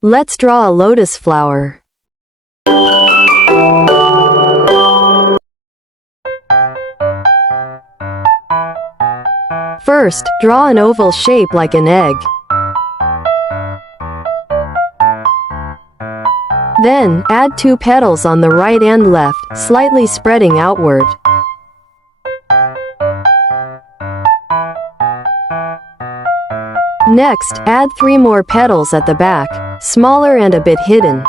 Let's draw a lotus flower. First, draw an oval shape like an egg. Then, add 2 petals on the right and left, slightly spreading outward. Next, add 3 more petals at the back, smaller and a bit hidden.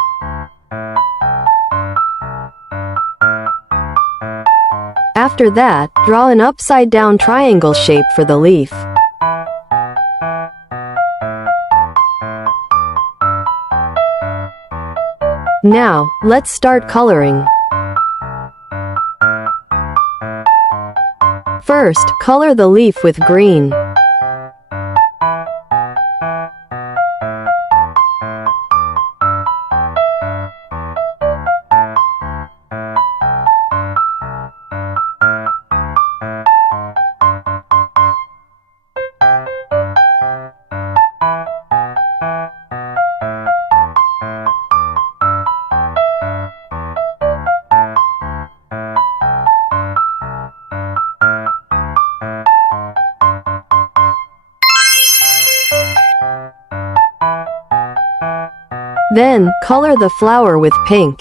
After that, draw an upside-down triangle shape for the leaf. Now, let's start coloring. First, color the leaf with green. Then, color the flower with pink.